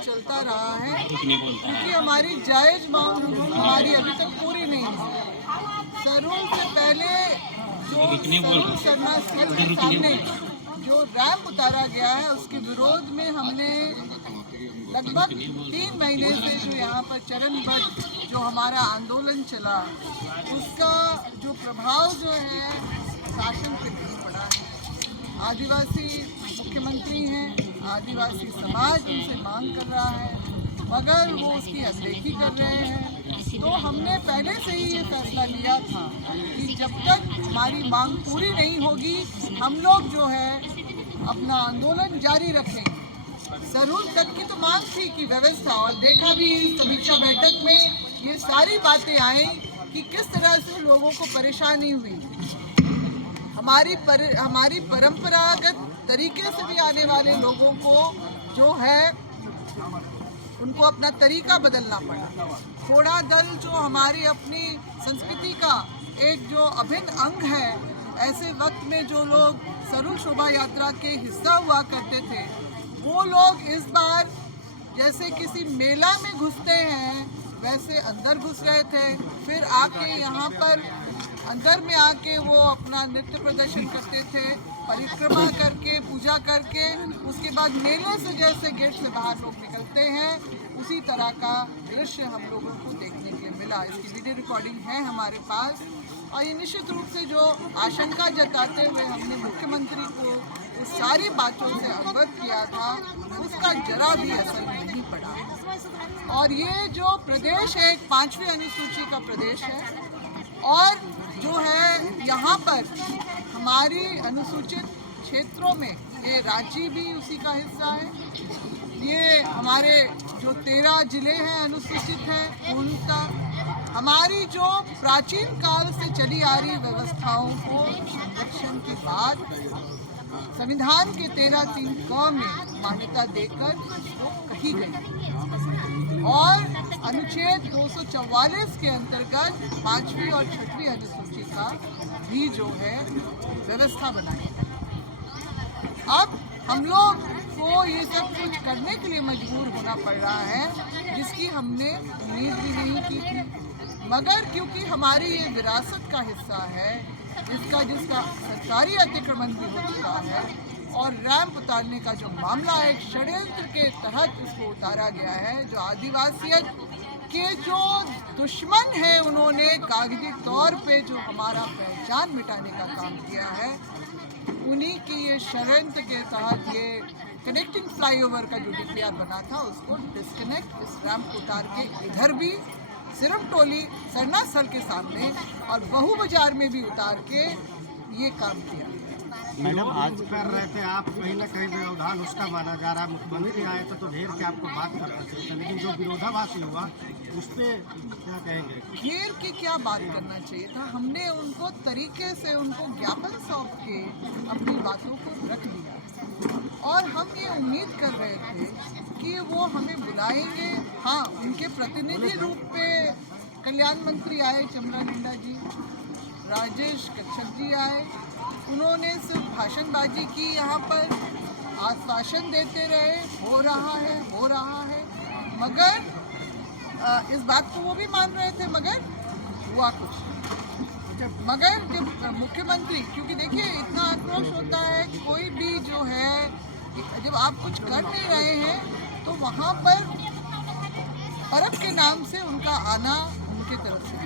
चलता रहा है, क्योंकि हमारी जायज मांग हमारी अभी तक पूरी नहीं है। सरूल से पहले जो सरूल सरना स्थल के सामने जो रैंप उतारा गया है, उसके विरोध में हमने लगभग 3 महीने से जो यहाँ पर चरणबद्ध जो हमारा आंदोलन चला, उसका जो प्रभाव जो है शासन पे नहीं पड़ा है। आदिवासी मुख्यमंत्री हैं, आदिवासी समाज उनसे मांग कर रहा है, मगर वो उसकी अनदेखी कर रहे हैं। तो हमने पहले से ही ये फैसला लिया था कि जब तक हमारी मांग पूरी नहीं होगी, हम लोग जो है अपना आंदोलन जारी रखेंगे। सरूल तक की तो मांग थी कि व्यवस्था, और देखा भी समीक्षा बैठक में ये सारी बातें आई कि किस तरह से लोगों को परेशानी हुई। हमारी परंपरागत तरीके से भी आने वाले लोगों को जो है उनको अपना तरीका बदलना पड़ा। घोड़ा दल जो हमारी अपनी संस्कृति का एक जो अभिन्न अंग है, ऐसे वक्त में जो लोग सरूल शोभा यात्रा के हिस्सा हुआ करते थे, वो लोग इस बार जैसे किसी मेला में घुसते हैं वैसे अंदर घुस रहे थे। फिर आके यहाँ पर अंदर में आके वो अपना नृत्य प्रदर्शन करते थे, परिक्रमा करके, पूजा करके, उसके बाद मेले से जैसे गेट से बाहर लोग निकलते हैं, उसी तरह का दृश्य हम लोगों को देखने के लिए मिला। इसकी वीडियो रिकॉर्डिंग है हमारे पास, और ये निश्चित रूप से जो आशंका जताते हुए हमने मुख्यमंत्री को उस सारी बातों से अवगत किया था, उसका जरा भी असर नहीं पड़ा। और ये जो प्रदेश है एक 5वीं अनुसूची का प्रदेश है, और जो है यहाँ पर हमारी अनुसूचित क्षेत्रों में ये रांची भी उसी का हिस्सा है। ये हमारे जो 13 जिले हैं अनुसूचित हैं, पूर्णतः हमारी जो प्राचीन काल से चली आ रही व्यवस्थाओं को संरक्षण के बाद संविधान के 13(3) क में मान्यता देकर वो कही गई, और अनुच्छेद 244 के अंतर्गत 5वीं और 6वीं अनुसूची का भी जो है व्यवस्था बनाई है। अब हम लोग को ये सब कुछ करने के लिए मजबूर होना पड़ रहा है, जिसकी हमने उम्मीद भी नहीं की थी, मगर क्योंकि हमारी ये विरासत का हिस्सा है, जिसका सरकारी अतिक्रमण भी हो चुका है, और रैंप उतारने का जो मामला है एक षड्यंत्र के तहत उसको उतारा गया है। जो आदिवासियत के जो दुश्मन है, उन्होंने कागजी तौर पे जो हमारा पहचान मिटाने का काम किया है, उन्हीं की ये षड्यंत्र के तहत ये कनेक्टिंग फ्लाईओवर का जो DPR बना था, उसको डिस्कनेक्ट इस रैंप उतार के इधर भी सिरमटोली सरना स्थल के सामने और बहू बाजार में भी उतार के ये काम किया। मैडम, आज कर रहे थे आप, कहीं ना कहीं व्यवधान उसका माना जा रहा है। मुख्यमंत्री आए थे तो ढेर के आपको बात करना चाहिए, लेकिन जो विरोधाभासी हुआ उस पर क्या कहेंगे? घेर के क्या बात करना चाहिए था? हमने उनको तरीके से उनको ज्ञापन सौंप के अपनी बातों को रख दिया, और हम ये उम्मीद कर रहे थे कि वो हमें बुलाएंगे। हाँ, उनके प्रतिनिधि रूप में कल्याण मंत्री आए, चमरा लिंडा जी, राजेश कच्छप जी आए। उन्होंने सिर्फ भाषणबाजी की, यहाँ पर आश्वासन देते रहे, हो रहा है, मगर इस बात को वो भी मान रहे थे, मगर हुआ कुछ। मगर जब मुख्यमंत्री, क्योंकि देखिए इतना आक्रोश होता है, कोई भी जो है जब आप कुछ कर नहीं रहे हैं तो वहाँ पर पर्व के नाम से उनका आना उनके तरफ से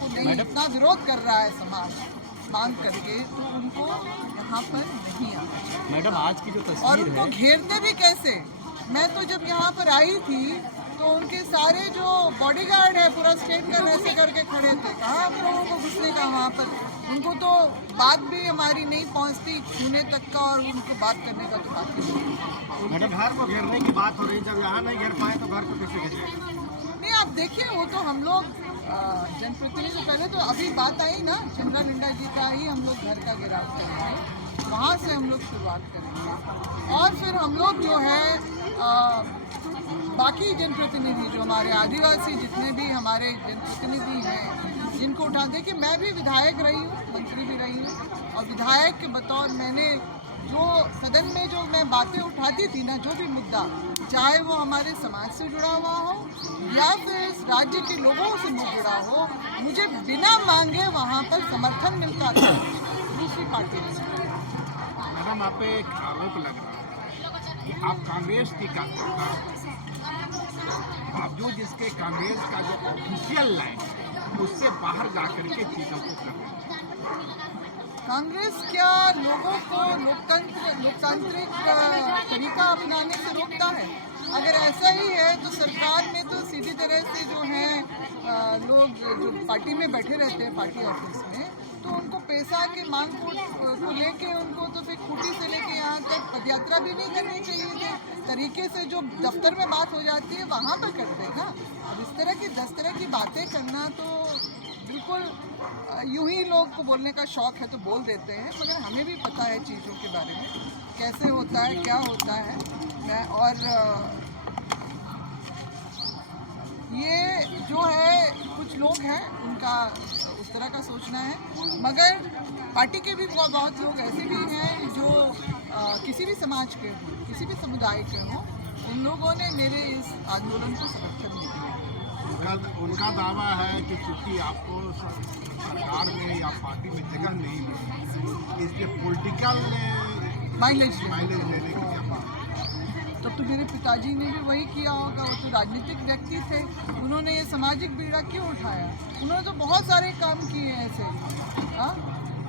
तो नहीं, इतना विरोध कर रहा है समाज मांग करके, तो उनको यहाँ पर नहीं आना। मैडम, आज की जो तस्वीर और उनको घेरते भी कैसे? मैं तो जब यहाँ पर आई थी तो उनके सारे जो बॉडीगार्ड है पूरा स्टेट का ऐसे करके खड़े थे। कहाँ हम लोगों को घुसने का? वहाँ पर उनको तो बात भी हमारी नहीं पहुँचती छूने तक का, और उनको बात करने का तो बात नहीं। मैडम, घर को घेरने की बात हो रही, जब यहाँ नहीं घेर पाए तो घर को कैसे घेरेंगे? नहीं, आप देखिए, वो तो हम लोग जनप्रतिनिधि पहले तो अभी बात आई ना, चंद्रा लिंडा जी का ही हम लोग घर का घेराव करेंगे, वहाँ से हम लोग शुरुआत करेंगे, और फिर हम लोग जो है बाकी जनप्रतिनिधि जो हमारे आदिवासी जितने भी हमारे जनप्रतिनिधि हैं, जिनको उठा, देखिए मैं भी विधायक रही हूँ, मंत्री भी रही हूँ, और विधायक के बतौर मैंने जो सदन में जो मैं बातें उठाती थी ना, जो भी मुद्दा, चाहे वो हमारे समाज से जुड़ा हुआ हो या फिर इस राज्य के लोगों से जुड़ा हो, मुझे बिना मांगे वहाँ पर समर्थन मिलता था दूसरी पार्टी से। मैडम, आप पे एक आरोप लग रहा है कि आप कांग्रेस की बावजूद इसके कांग्रेस का जो ऑफिशियल लाइन उससे बाहर जा करके चीजों को कर रहे हैं। कांग्रेस क्या लोगों को लोकतांत्रिक तरीका अपनाने से रोकता है? अगर ऐसा ही है तो सरकार में तो सीधी तरह से जो है लोग जो पार्टी में बैठे रहते हैं पार्टी ऑफिस में, तो उनको पैसा के मांग को लेके उनको तो फिर खूंटी से लेके यहाँ तक पदयात्रा भी नहीं करनी चाहिए थी। तरीके से जो दफ्तर में बात हो जाती है वहाँ पर करते हैं ना। अब इस तरह की 10 तरह की बातें करना तो बिल्कुल यूं ही लोग को बोलने का शौक है तो बोल देते हैं, मगर हमें भी पता है चीज़ों के बारे में कैसे होता है, क्या होता है। और ये जो है कुछ लोग हैं उनका उस तरह का सोचना है, मगर पार्टी के भी बहुत लोग ऐसे भी हैं जो किसी भी समाज के हों, किसी भी समुदाय के हों, उन लोगों ने मेरे इस आंदोलन को समर्थन नहीं दिया। उनका दावा है कि क्योंकि आपको सरकार में या पार्टी में जगह नहीं मिली, इसलिए पॉलिटिकल माइलेज लेने की क्या। तब तो मेरे पिताजी ने भी वही किया होगा, वो तो राजनीतिक व्यक्ति थे, उन्होंने ये सामाजिक बीड़ा क्यों उठाया? उन्होंने तो बहुत सारे काम किए हैं ऐसे।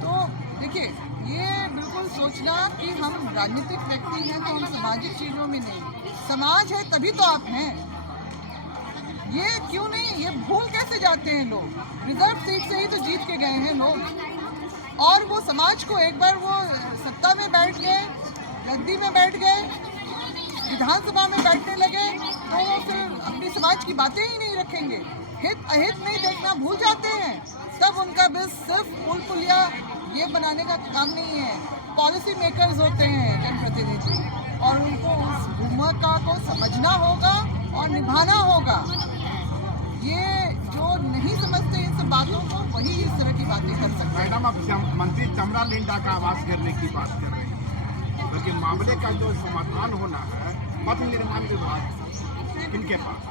तो देखिए, ये बिल्कुल सोचना कि हम राजनीतिक व्यक्ति हैं तो हम सामाजिक चीज़ों में नहीं, समाज है तभी तो आप हैं, ये क्यों नहीं, ये भूल कैसे जाते हैं लोग? रिजर्व सीट से ही तो जीत के गए हैं लोग, और वो समाज को एक बार वो सत्ता में बैठ गए, गद्दी में बैठ गए, विधानसभा में बैठने लगे तो वो फिर अपनी समाज की बातें ही नहीं रखेंगे, हित अहित नहीं देखना भूल जाते हैं। तब उनका बस सिर्फ पुल पुलिया ये बनाने का काम नहीं है, पॉलिसी मेकर्स होते हैं जनप्रतिनिधि, और उनको उस भूमिका को समझना होगा और निभाना होगा। ये जो नहीं समझते इन सब बातों को, वही इस तरह की बातें कर सकते हैं। मैडम, आप मंत्री चमरा लिंडा का आवाज करने की बात कर रहे हैं, लेकिन मामले का जो समाधान होना है पथ निर्माण विभाग इनके पास,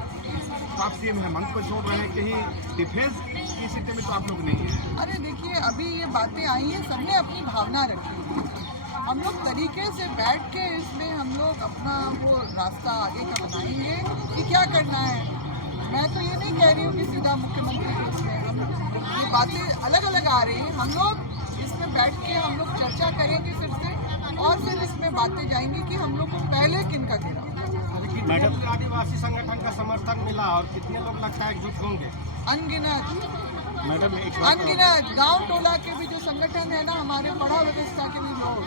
तो आप सीएम हेमंत को छोड़ रहे हैं, कहीं डिफेंस की स्थिति में तो आप लोग नहीं है। अरे देखिए, अभी ये बातें आई हैं, सबने अपनी भावना रखी, हम लोग तरीके से बैठ के इसमें हम लोग अपना वो रास्ता आगे का बनाएंगे कि क्या करना है। मैं तो ये नहीं कह रही हूँ कि सीधा मुख्यमंत्री के इसमें, हम ये बातें अलग अलग आ रही हैं, हम लोग इसमें बैठ के हम लोग चर्चा करेंगे फिर से, और फिर इसमें बातें जाएंगी कि हम लोग को पहले किन का घेरा। मैडम, आदिवासी संगठन का समर्थन मिला और कितने लोग लगता है एकजुट होंगे? अनगिनत मैडम, अनगिनत गांव टोला के भी जो संगठन है ना, हमारे पढ़ा व्यवस्था के भी लोग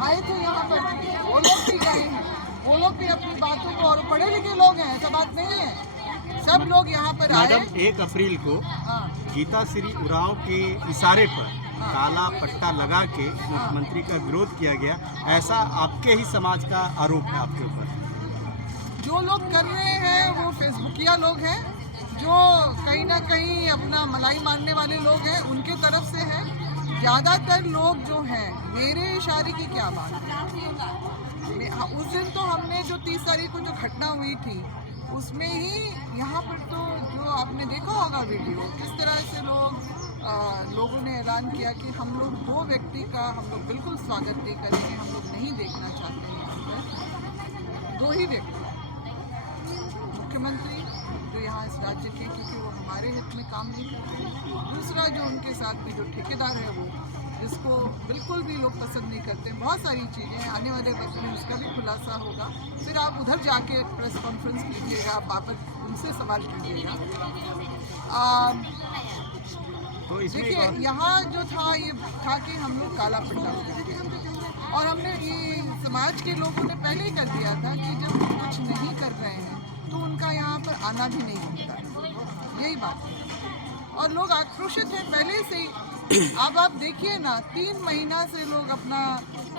आए थे यहाँ पर, वो लोग भी गए हैं, वो लोग भी अपनी बातों को, और पढ़े लिखे लोग हैं, ऐसा बात नहीं है, सब लोग यहाँ पर आए। मैडम, 1 अप्रैल को गीता श्री उरांव के इशारे पर काला पट्टा लगा के मुख्यमंत्री का विरोध किया गया, ऐसा आपके ही समाज का आरोप है आपके ऊपर। जो लोग कर रहे हैं वो फेसबुकिया लोग हैं, जो कहीं ना कहीं अपना मलाई मारने वाले लोग हैं, उनके तरफ से है। ज़्यादातर लोग जो हैं, मेरे इशारे की क्या बात है, उस दिन तो हमने जो 30 तारीख को जो घटना हुई थी उसमें ही यहाँ पर तो जो आपने देखा होगा वीडियो, किस तरह से लोगों ने ऐलान किया कि हम लोग 2 व्यक्ति का हम लोग बिल्कुल स्वागत नहीं करेंगे, हम लोग नहीं देखना चाहते हैं 2 ही व्यक्ति, मुख्यमंत्री जो यहाँ इस राज्य के, क्योंकि वो हमारे हित में काम नहीं करते, दूसरा जो उनके साथ भी जो ठेकेदार है वो, जिसको बिल्कुल भी लोग पसंद नहीं करते। बहुत सारी चीज़ें आने वाले वक्त में उसका भी खुलासा होगा, फिर आप उधर जाके प्रेस कॉन्फ्रेंस कीजिएगा, बाबत उनसे सवाल कीजिएगा। तो देखिए, यहाँ जो था ये था कि हम लोग काला पट्टा लगाएंगे, और हमने ये समाज के लोगों ने पहले ही कर दिया था कि जब कुछ नहीं कर रहे हैं तो उनका यहाँ पर आना भी नहीं होता, यही बात है। और लोग आक्रोशित हैं पहले से ही। अब आप देखिए ना, 3 महीना से लोग अपना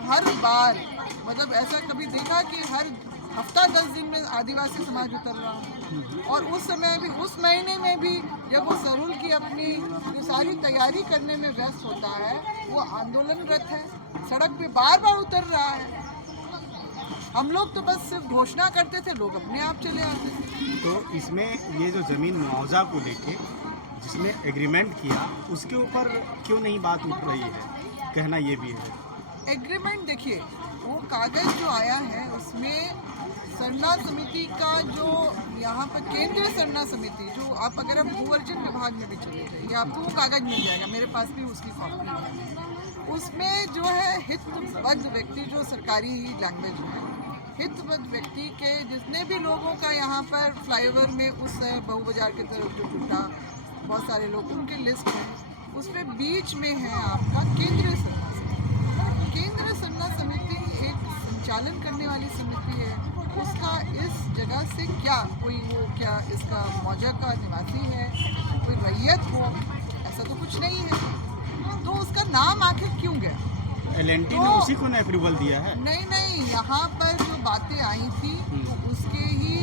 हर बार, मतलब ऐसा कभी देखा कि हर हफ्ता 10 दिन में आदिवासी समाज उतर रहा है। और उस समय भी, उस महीने में भी जब वो सरूल की अपनी जो सारी तैयारी करने में व्यस्त होता है, वो आंदोलनरत है, सड़क पे बार बार उतर रहा है। हम लोग तो बस सिर्फ घोषणा करते थे, लोग अपने आप चले आते थे। तो इसमें ये जो ज़मीन मुआवजा को लेके जिसने एग्रीमेंट किया, उसके ऊपर क्यों नहीं बात उठ रही है? कहना ये भी है। एग्रीमेंट देखिए, वो कागज जो आया है उसमें सरना समिति का जो यहाँ पर केंद्रीय सरना समिति, जो आप अगर आप भूवर्जन विभाग में भी चले जाइए, आपको वो कागज मिल जाएगा, मेरे पास भी उसकी कॉपी है। उसमें जो है हितबद्ध व्यक्ति, जो सरकारी लैंग्वेज है, हितबद्ध व्यक्ति के जितने भी लोगों का यहाँ पर फ्लाईओवर में उस बहू बाजार की तरफ जो टूटा, बहुत सारे लोग, उनके लिस्ट है। उसमें बीच में है आपका केंद्रीय सरना समिति। केंद्रीय सरना समिति एक संचालन करने वाली समिति है। उसका इस जगह से क्या कोई, वो क्या इसका मौजा का निवासी है, कोई रैयत हो, ऐसा तो कुछ नहीं है। तो उसका नाम आखिर क्यों गया? LNT ने उसी को अप्रूवल दिया है? नहीं, यहाँ पर जो बातें आई थी तो उसके ही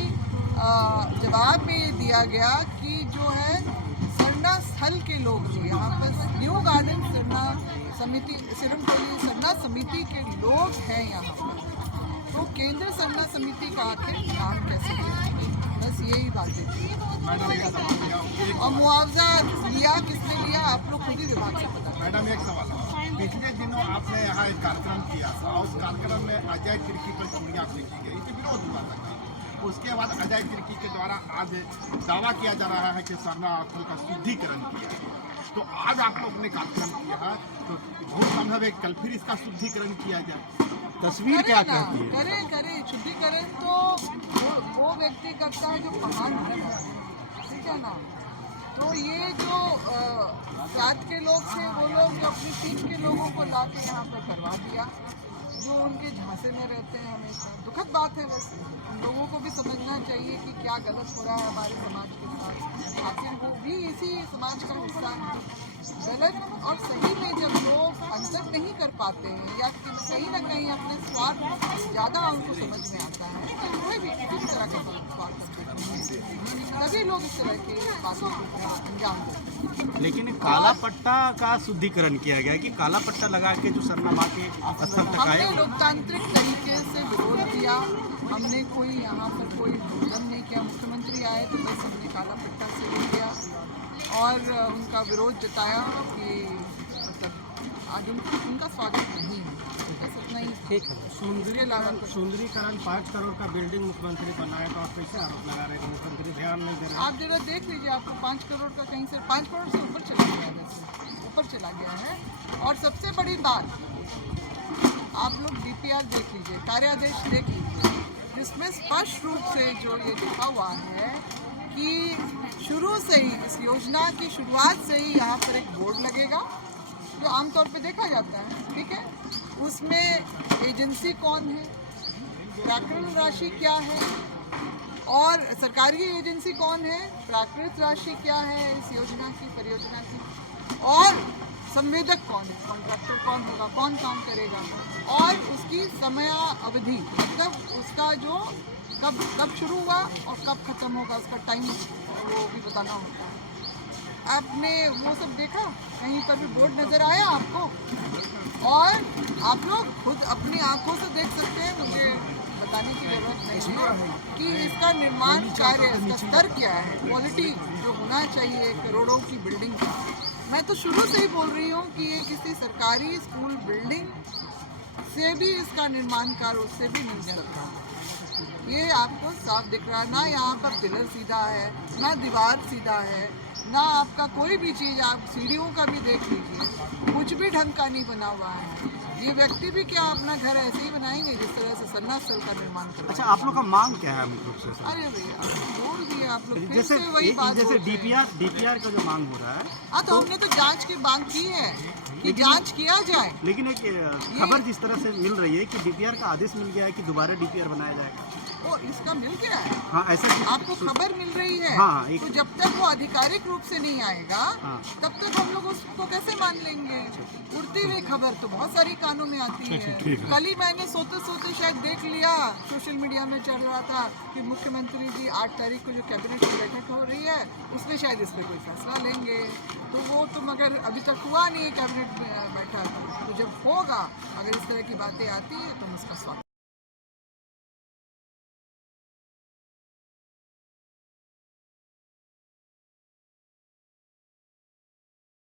जवाब में ये दिया गया कि जो है सरना स्थल के लोग जो यहाँ पर न्यू गार्डन सरना समिति, सिरमटोली सरना समिति के लोग हैं यहाँ पर, तो केंद्र सरना समिति का आखिर नाम कैसे दिया? बस यही बातें थी। और मुआवजा लिया किसने लिया, आप लोग खुद ही विभाग से पता। मैडम एक सवाल है, पिछले दिनों आपने यहाँ एक कार्यक्रम किया था, उस कार्यक्रम में अजय तिर्की पर चोरी आपने की गई थी, विरोध हुआ था। उसके बाद अजय तिर्की के द्वारा आज दावा किया जा रहा है कि सरना स्थल का शुद्धिकरण किया। तो आज आप लोग ने कार्यक्रम किया है, तो बहुत संभव है कल फिर इसका शुद्धिकरण किया जाए। तस्वीर क्या कहती है? करे शुद्धिकरण तो वो व्यक्ति करता है जो महान है, ठीक है ना। तो ये जो साथ के लोग थे, वो लोग जो अपनी टीम के लोगों को ला के यहाँ पर करवा दिया, जो उनके झांसे में रहते हैं हमेशा। दुखद बात है, वैसे हम लोगों को भी समझना चाहिए कि क्या गलत हो रहा है हमारे समाज के साथ। आखिर वो भी इसी समाज का हिस्सा है। गलत और सही में जब लोग अंतर नहीं कर पाते हैं, या कहीं ना कहीं अपने स्वार्थ ज़्यादा उनको समझ में आता है, तो कोई भी किसी तरह का स्वार्थ तभी लोग इस तरह की बातों को अंजाम देते हैं। लेकिन काला पट्टा का शुद्धिकरण किया गया कि काला पट्टा लगा के जो सरना माँ के स्थल तक आए, हमने लोकतांत्रिक तरीके से विरोध किया। हमने कोई यहाँ पर कोई आंदोलन नहीं किया। मुख्यमंत्री आए तो बस हमने काला पट्टा से ले लिया और उनका विरोध जताया कि मतलब आज उनका स्वागत नहीं है, बस इतना ही। ठीक है। सुंदरीकरण 5 करोड़ का बिल्डिंग मुख्यमंत्री बनाए, तो आप कैसे आरोप लगा रहे हैं मुख्यमंत्री ध्यान नहीं दे रहे? आप जरा देख लीजिए, आपको 5 करोड़ का कहीं से 5 करोड़ से ऊपर चला गया है, वैसे ऊपर चला गया है। और सबसे बड़ी बात, आप लोग DPR देख लीजिए, कार्यादेश देख लीजिए, जिसमें स्पष्ट रूप से जो ये लिखा हुआ है कि शुरू से ही, इस योजना की शुरुआत से ही यहाँ पर एक बोर्ड लगेगा, जो आमतौर पे देखा जाता है, ठीक है। उसमें एजेंसी कौन है, प्राकृत राशि क्या है, और सरकारी एजेंसी कौन है, प्राकृत राशि क्या है इस योजना की, परियोजना की, और संवेदक कौन है, कॉन्ट्रैक्टर कौन होगा, कौन काम करेगा, और उसकी समय अवधि, मतलब उसका जो कब शुरू हुआ और कब खत्म होगा, उसका टाइम वो भी बताना होता है। आपने वो सब देखा, कहीं पर भी बोर्ड नज़र आया आपको? और आप लोग खुद अपनी आंखों से देख सकते हैं, मुझे बताने की जरूरत नहीं है कि इसका निर्माण कार्य, इसका स्तर क्या है, क्वालिटी जो होना चाहिए करोड़ों की बिल्डिंग का। मैं तो शुरू से ही बोल रही हूँ कि ये किसी सरकारी स्कूल बिल्डिंग से भी इसका निर्माण कार्य उससे भी नहीं सकता। ये आपको साफ दिख रहा है ना, यहाँ पर पिलर सीधा है ना, दीवार सीधा है ना, आपका कोई भी चीज़, आप सीढ़ियों का भी देख लीजिए, कुछ भी ढंग का नहीं बना हुआ है। ये व्यक्ति भी क्या अपना घर ऐसे ही बनाएंगे जिस तरह से सरना स्थल का निर्माण करें? अच्छा, आप लोग का मांग क्या है मुख्य रूप से? अरे भैया बोल दिए आप लोग, फिर जैसे से वही बात जैसे बोलते हैं। DPR का जो मांग हो रहा है, हाँ, तो हमने तो जांच की मांग की है कि जांच किया जाए। लेकिन एक खबर जिस तरह से मिल रही है कि DPR का आदेश मिल गया है कि दोबारा DPR बनाया जाएगा। वो इसका मिल गया है, हाँ, ऐसा आपको खबर मिल रही है। हाँ, तो जब तक वो आधिकारिक रूप से नहीं आएगा, हाँ। तब तक हम लोग उसको कैसे मानेंगे? जान लेंगे। उड़ती हुई खबर तो बहुत सारी कानों में आती है। कल ही मैंने सोते सोते शायद देख लिया, सोशल मीडिया में चल रहा था कि मुख्यमंत्री जी 8 तारीख को जो कैबिनेट की बैठक हो रही है उसमें शायद इस पर कोई फैसला लेंगे। तो वो तो मगर अभी तक हुआ नहीं है कैबिनेट बैठक, तो जब होगा अगर इस तरह की बातें आती है तो हम उसका स्वागत